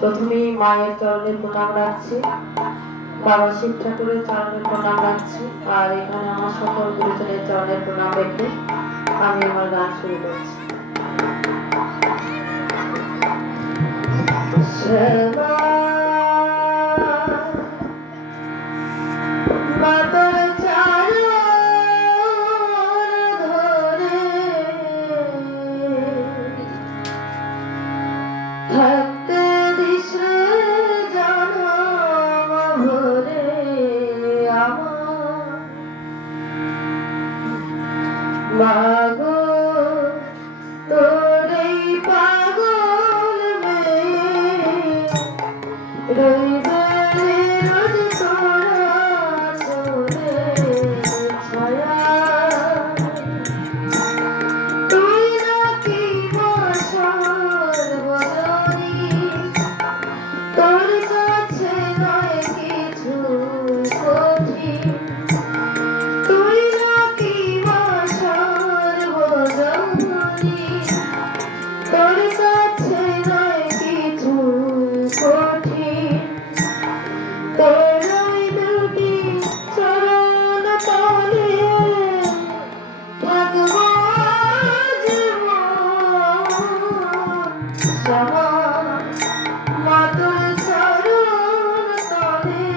প্রথমেই মায়ের চরণে প্রণাম রাখছি, বাবা শিব ঠাকুরের চরণে প্রণাম রাখছি, আর এখানে আমার সকল গুরুজনের চরণে প্রণাম রেখে আমি আমার গান শুরু করছি। মাগো তোর এই পাগল রইবে রোজ তোরা চলে ছায়া, তুই নাকি বসর বদনি, তোর কাছে নয় কিছু কঠিন, তুই নাকি বসর বদনি, তোর কাছে নয় কিছু কঠিন, তোর ওই দুটি চরণ তলে থাকবো জীবন সবার, মা তোর চরণ তলে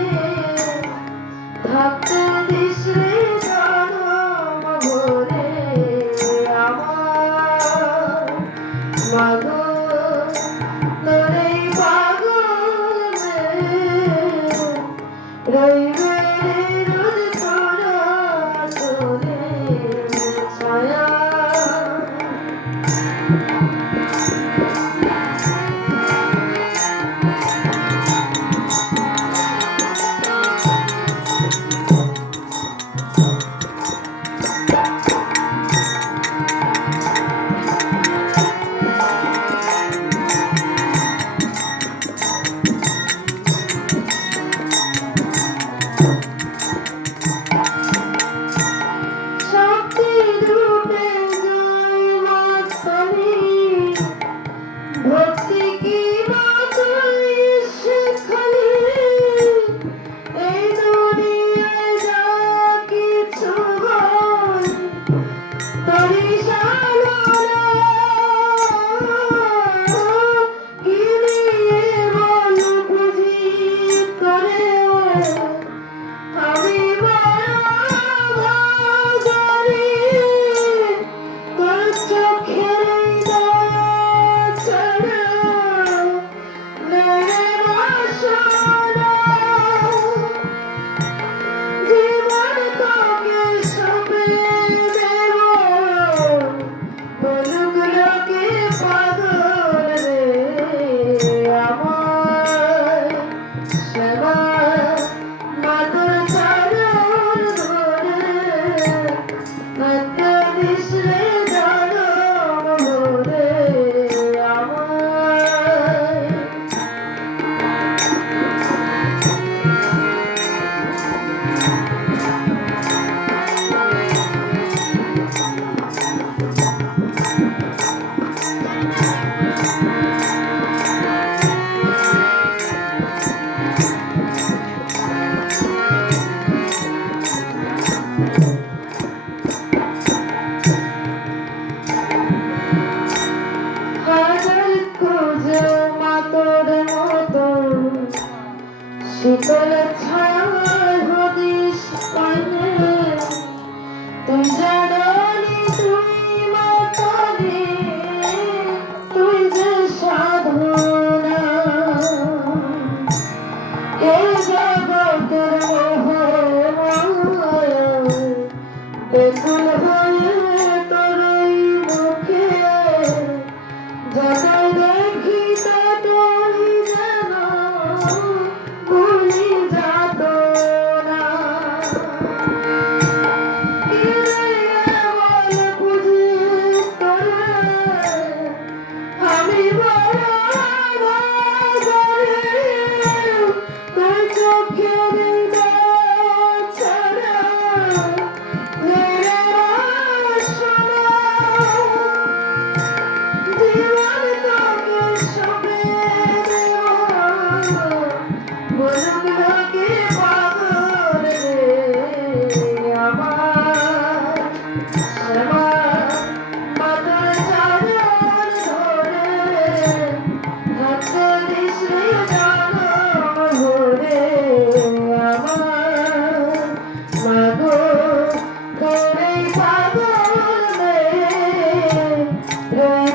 থাকতে দিস রে জনম ভরে আমার, মাগো তোর এই পাগল রইবে রোজ তোরা চলে ছায়া। ভক্তি কি খালি এই দুনিয়ায় যা কিছু তোরি সালনা গিরিয়ে বল বুঝি করে আমি ভাগারি তোর চোখের জীবন তোকে সবে দেব, বলুক লোকে পাগল রে আমার, সেবা মা তোর চরণ ধরে থাকতে দিস রে জনম ভরে আমার। হাজার খুঁজে মা তোর মতো শীতল ছায়ার হদিস পাইনে, তুই জানি তুই মাতারি, তুই যে সাধনা এই জগতের মোহমায়া, বেকুল হয়ে তোর এই মুখে যতই দেখি ততই যেন ভুলি যাত না, বল বুঝি তোরে আমি বড় প্রেম